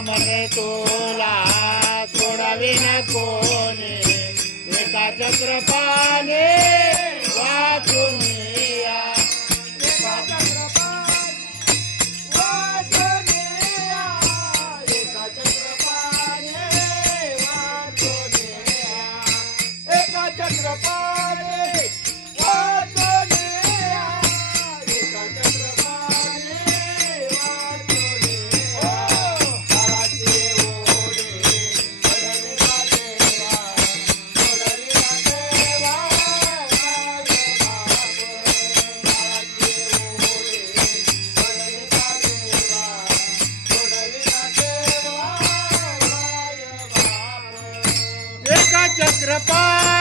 म्हणे तुला सोडविन कोणी एका चक्रपाने वाचून या एका चक्रपाणी वाचून या एका चक्रपाणी वाचून या एका चक्रपाणी वाचून या एका चक्रपाणी वाचून या काळाची ओढे पडविला देवा पडविला देवा माझे बाप काळाची ओढे पडविला देवा पडविला देवा माझे बाप एका चक्रपाने